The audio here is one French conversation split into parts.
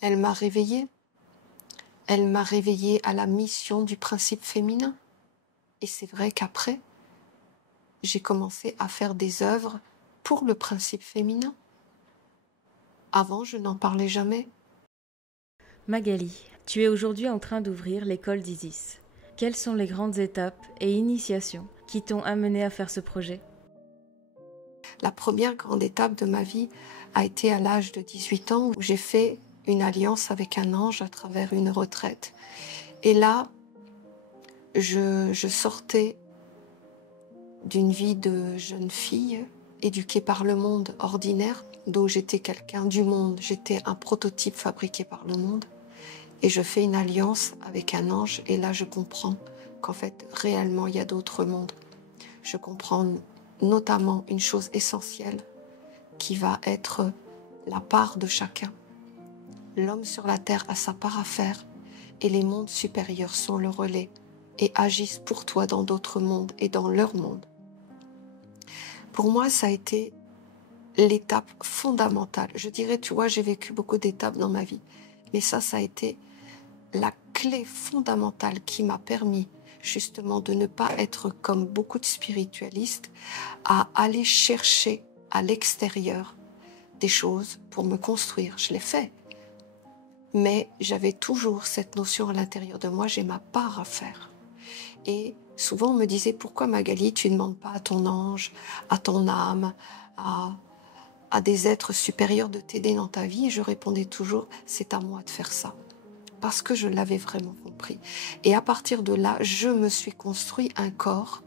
Elle m'a réveillée. Elle m'a réveillée à la mission du principe féminin. Et c'est vrai qu'après, j'ai commencé à faire des œuvres pour le principe féminin. Avant, je n'en parlais jamais. Magali, tu es aujourd'hui en train d'ouvrir l'école d'Isis. Quelles sont les grandes étapes et initiations qui t'ont amené à faire ce projet? La première grande étape de ma vie a été à l'âge de 18 ans où j'ai fait une alliance avec un ange à travers une retraite. Et là, je sortais d'une vie de jeune fille éduquée par le monde ordinaire, dont j'étais quelqu'un du monde, j'étais un prototype fabriqué par le monde. Et je fais une alliance avec un ange et là je comprends qu'en fait réellement il y a d'autres mondes. Je comprends notamment une chose essentielle qui va être la part de chacun. L'homme sur la terre a sa part à faire et les mondes supérieurs sont le relais et agissent pour toi dans d'autres mondes et dans leur monde. Pour moi, ça a été l'étape fondamentale. Je dirais, tu vois, j'ai vécu beaucoup d'étapes dans ma vie, mais ça a été la clé fondamentale qui m'a permis justement de ne pas être comme beaucoup de spiritualistes à aller chercher à l'extérieur des choses pour me construire. Je l'ai fait. Mais j'avais toujours cette notion à l'intérieur de moi, j'ai ma part à faire. Et souvent on me disait, pourquoi Magali, tu ne demandes pas à ton ange, à ton âme, à des êtres supérieurs de t'aider dans ta vie? Et je répondais toujours, c'est à moi de faire ça. Parce que je l'avais vraiment compris. Et à partir de là, je me suis construit un corps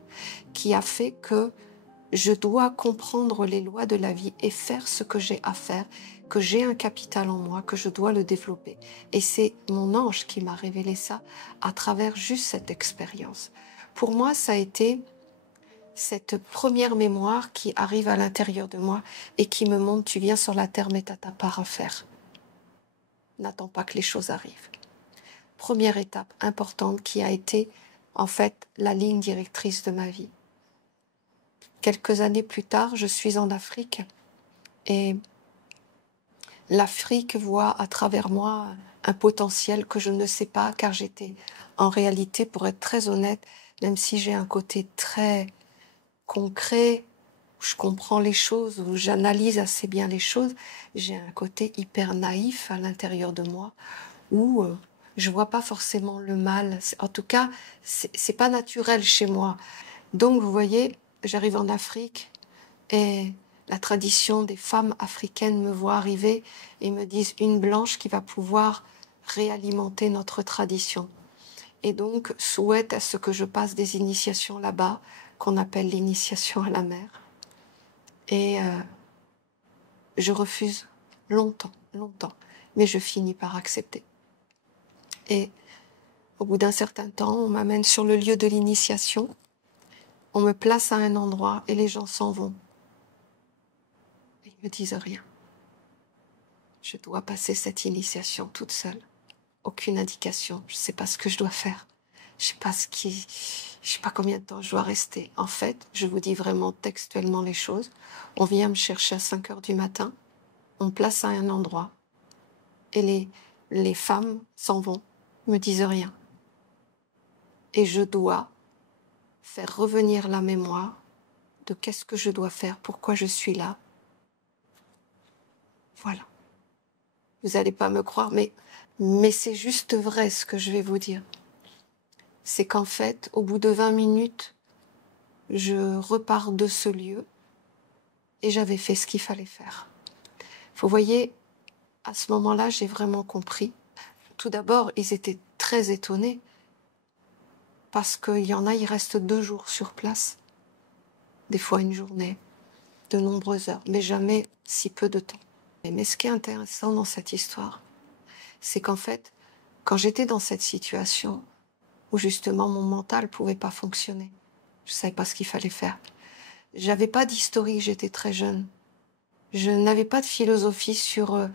qui a fait que je dois comprendre les lois de la vie et faire ce que j'ai à faire, que j'ai un capital en moi, que je dois le développer. Et c'est mon ange qui m'a révélé ça à travers juste cette expérience. Pour moi, ça a été cette première mémoire qui arrive à l'intérieur de moi et qui me montre, tu viens sur la terre, mais t'as ta part à faire. N'attends pas que les choses arrivent. Première étape importante qui a été en fait la ligne directrice de ma vie. Quelques années plus tard, je suis en Afrique et l'Afrique voit à travers moi un potentiel que je ne sais pas car j'étais en réalité, pour être très honnête, même si j'ai un côté très concret, où je comprends les choses, où j'analyse assez bien les choses, j'ai un côté hyper naïf à l'intérieur de moi où je vois pas forcément le mal. En tout cas, c'est pas naturel chez moi. Donc, vous voyez, j'arrive en Afrique et la tradition des femmes africaines me voit arriver et me disent une blanche qui va pouvoir réalimenter notre tradition. Et donc, souhaite à ce que je passe des initiations là-bas, qu'on appelle l'initiation à la mer. Et je refuse longtemps, longtemps, mais je finis par accepter. Et au bout d'un certain temps, on m'amène sur le lieu de l'initiation, on me place à un endroit et les gens s'en vont. Ils ne me disent rien. Je dois passer cette initiation toute seule. Aucune indication, je ne sais pas ce que je dois faire. Je ne sais pas combien de temps je dois rester. En fait, je vous dis vraiment textuellement les choses. On vient me chercher à 5 heures du matin, on me place à un endroit et les femmes s'en vont, me disent rien. Et je dois faire revenir la mémoire de qu'est-ce que je dois faire, pourquoi je suis là. Voilà. Vous n'allez pas me croire, mais c'est juste vrai ce que je vais vous dire. C'est qu'en fait, au bout de 20 minutes, je repars de ce lieu et j'avais fait ce qu'il fallait faire. Vous voyez, à ce moment-là, j'ai vraiment compris. Tout d'abord, ils étaient très étonnés parce qu'il y en a, ils restent 2 jours sur place, des fois une journée, de nombreuses heures, mais jamais si peu de temps. Mais ce qui est intéressant dans cette histoire, c'est qu'en fait, quand j'étais dans cette situation où justement mon mental ne pouvait pas fonctionner, je ne savais pas ce qu'il fallait faire. J'avais pas d'historique, j'étais très jeune. Je n'avais pas de philosophie sur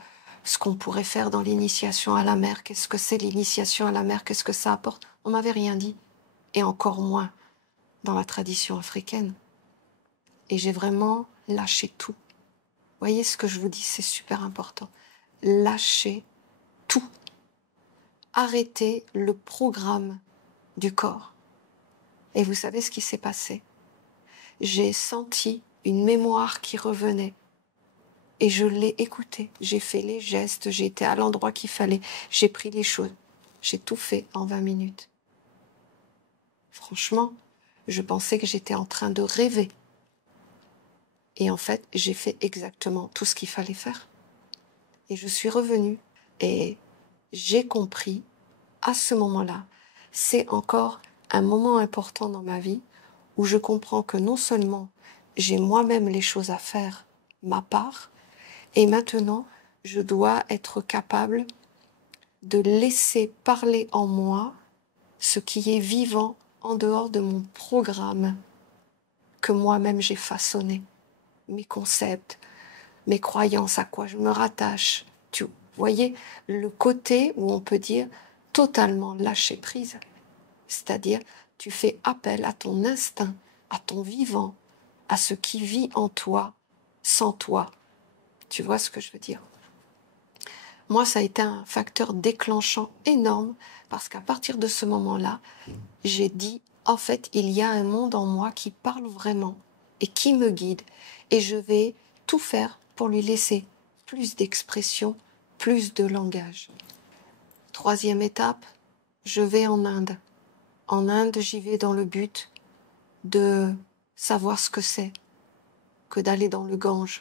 ce qu'on pourrait faire dans l'initiation à la mer. Qu'est-ce que c'est l'initiation à la mer? Qu'est-ce que ça apporte? On m'avait rien dit. Et encore moins dans la tradition africaine. Et j'ai vraiment lâché tout. Vous voyez ce que je vous dis, c'est super important. Lâcher tout. arrêter le programme du corps. Et vous savez ce qui s'est passé? J'ai senti une mémoire qui revenait. Et je l'ai écoutée. J'ai fait les gestes, j'ai été à l'endroit qu'il fallait. J'ai pris les choses. J'ai tout fait en 20 minutes. Franchement, je pensais que j'étais en train de rêver. Et en fait, j'ai fait exactement tout ce qu'il fallait faire. Et je suis revenue. Et j'ai compris, à ce moment-là, c'est encore un moment important dans ma vie où je comprends que non seulement j'ai moi-même les choses à faire, ma part, et maintenant, je dois être capable de laisser parler en moi ce qui est vivant en dehors de mon programme que moi-même j'ai façonné, mes concepts, mes croyances, à quoi je me rattache. Tu voyez le côté où on peut dire totalement lâcher prise, c'est-à-dire tu fais appel à ton instinct, à ton vivant, à ce qui vit en toi, sans toi. Tu vois ce que je veux dire? Moi, ça a été un facteur déclenchant énorme parce qu'à partir de ce moment-là, j'ai dit, en fait, il y a un monde en moi qui parle vraiment et qui me guide et je vais tout faire pour lui laisser plus d'expression, plus de langage. Troisième étape, je vais en Inde. En Inde, j'y vais dans le but de savoir ce que c'est que d'aller dans le Gange.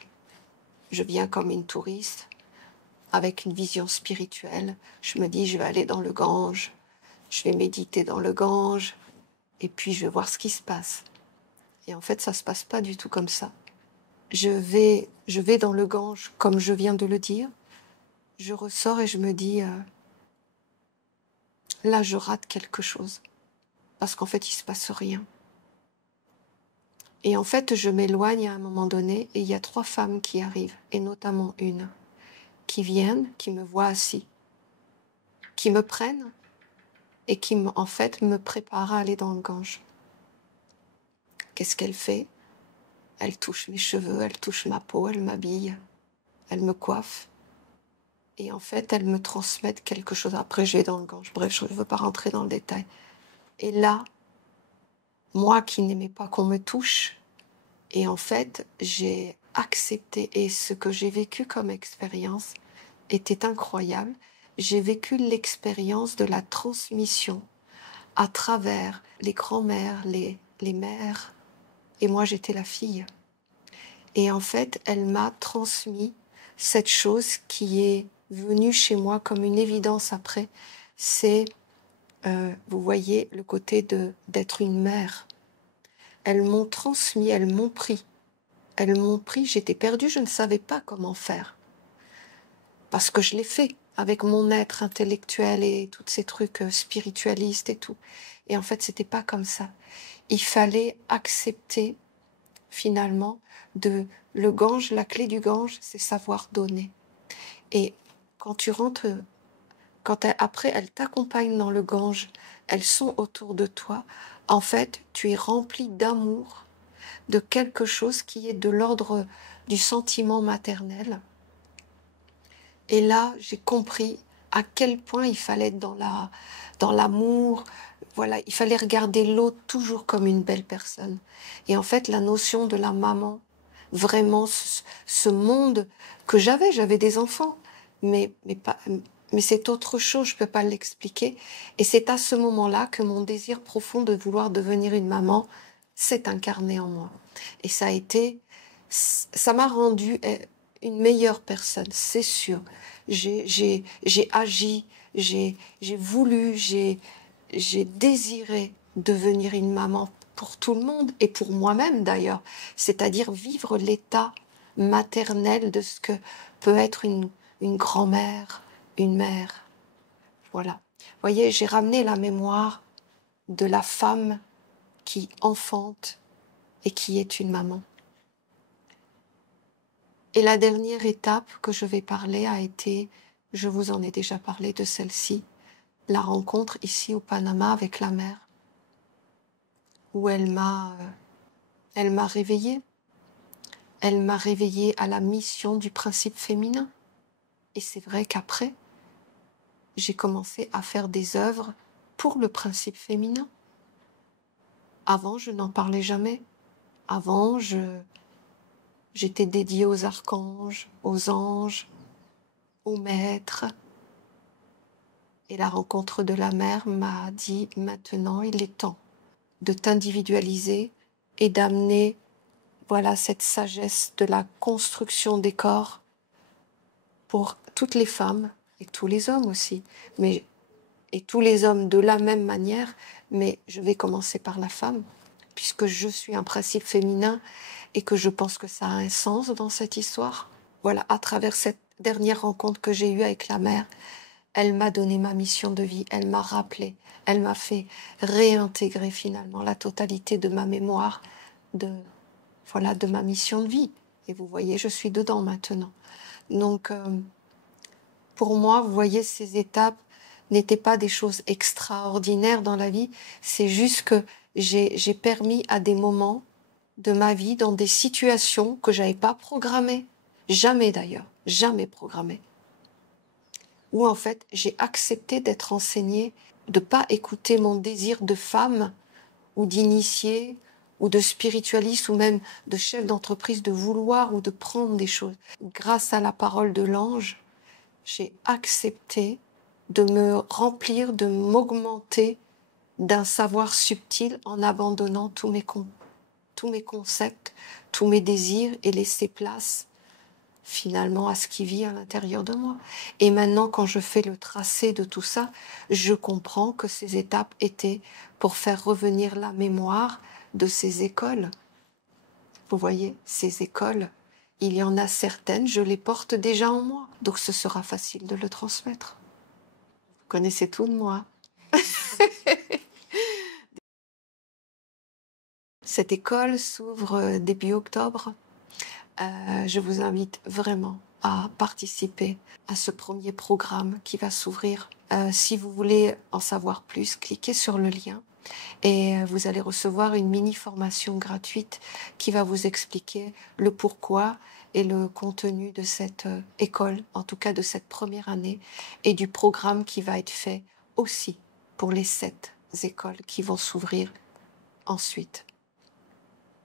Je viens comme une touriste, avec une vision spirituelle. Je me dis, je vais aller dans le Gange, je vais méditer dans le Gange, et puis je vais voir ce qui se passe. Et en fait, ça se passe pas du tout comme ça. Je vais dans le Gange, comme je viens de le dire. Je ressors et je me dis, là, je rate quelque chose. Parce qu'en fait, il se passe rien. Et en fait, je m'éloigne à un moment donné, et il y a 3 femmes qui arrivent, et notamment une, qui viennent, qui me voient assis, qui me prennent, et qui, en fait, me préparent à aller dans le Gange. Qu'est-ce qu'elle fait? Elle touche mes cheveux, elle touche ma peau, elle m'habille, elle me coiffe. Et en fait, elle me transmet quelque chose. Après, je vais dans le Gange. Bref, je ne veux pas rentrer dans le détail. Et là, moi qui n'aimais pas qu'on me touche, et en fait, j'ai accepté. Et ce que j'ai vécu comme expérience était incroyable. J'ai vécu l'expérience de la transmission à travers les grands-mères, les mères. Et moi, j'étais la fille. Et en fait, elle m'a transmis cette chose qui est venue chez moi comme une évidence après. C'est, vous voyez, le côté d'être une mère. Elles m'ont transmis, elles m'ont pris. Elles m'ont pris, j'étais perdue, je ne savais pas comment faire. Parce que je l'ai fait avec mon être intellectuel et tous ces trucs spiritualistes et tout. Et en fait, c'était pas comme ça. Il fallait accepter, finalement, le Gange, la clé du Gange, c'est savoir donner. Et quand tu rentres, après elles t'accompagnent dans le Gange, elles sont autour de toi, en fait, tu es rempli d'amour, de quelque chose qui est de l'ordre du sentiment maternel. Et là, j'ai compris à quel point il fallait être dans l'amour. Voilà, il fallait regarder l'autre toujours comme une belle personne. Et en fait, la notion de la maman, vraiment ce monde que j'avais des enfants, mais c'est autre chose, je peux pas l'expliquer. Et c'est à ce moment-là que mon désir profond de vouloir devenir une maman s'est incarné en moi. Et ça m'a rendue une meilleure personne, c'est sûr. J'ai agi, j'ai voulu, j'ai désiré devenir une maman pour tout le monde et pour moi-même d'ailleurs, c'est-à-dire vivre l'état maternel de ce que peut être une grand-mère, une mère. Voilà. Vous voyez, j'ai ramené la mémoire de la femme qui enfante et qui est une maman. Et la dernière étape que je vais parler a été, je vous en ai déjà parlé de celle-ci, la rencontre ici au Panama avec la mère, où elle m'a réveillée. Elle m'a réveillée à la mission du principe féminin. Et c'est vrai qu'après, j'ai commencé à faire des œuvres pour le principe féminin. Avant, je n'en parlais jamais. Avant, j'étais dédiée aux archanges, aux anges, aux maîtres. Et la rencontre de la mère m'a dit, maintenant, il est temps de t'individualiser et d'amener, voilà, cette sagesse de la construction des corps pour toutes les femmes et tous les hommes aussi, et tous les hommes de la même manière, mais je vais commencer par la femme, puisque je suis un principe féminin et que je pense que ça a un sens dans cette histoire. Voilà, à travers cette dernière rencontre que j'ai eue avec la mère, elle m'a donné ma mission de vie, elle m'a rappelé, elle m'a fait réintégrer finalement la totalité de ma mémoire, de ma mission de vie. Et vous voyez, je suis dedans maintenant. Donc, pour moi, vous voyez, ces étapes n'étaient pas des choses extraordinaires dans la vie, c'est juste que j'ai permis à des moments de ma vie, dans des situations que j'avais pas programmées, jamais d'ailleurs, jamais programmées, où en fait j'ai accepté d'être enseignée, de pas écouter mon désir de femme ou d'initié ou de spiritualiste ou même de chef d'entreprise, de vouloir ou de prendre des choses. Grâce à la parole de l'ange, j'ai accepté de me remplir, de m'augmenter d'un savoir subtil en abandonnant tous mes concepts, tous mes désirs et laisser place finalement à ce qui vit à l'intérieur de moi. Et maintenant, quand je fais le tracé de tout ça, je comprends que ces étapes étaient pour faire revenir la mémoire de ces écoles. Vous voyez, ces écoles, il y en a certaines, je les porte déjà en moi, donc ce sera facile de le transmettre. Vous connaissez tout de moi. Cette école s'ouvre début octobre. Je vous invite vraiment à participer à ce premier programme qui va s'ouvrir. Si vous voulez en savoir plus, cliquez sur le lien et vous allez recevoir une mini-formation gratuite qui va vous expliquer le pourquoi et le contenu de cette école, en tout cas de cette première année, et du programme qui va être fait aussi pour les 7 écoles qui vont s'ouvrir ensuite.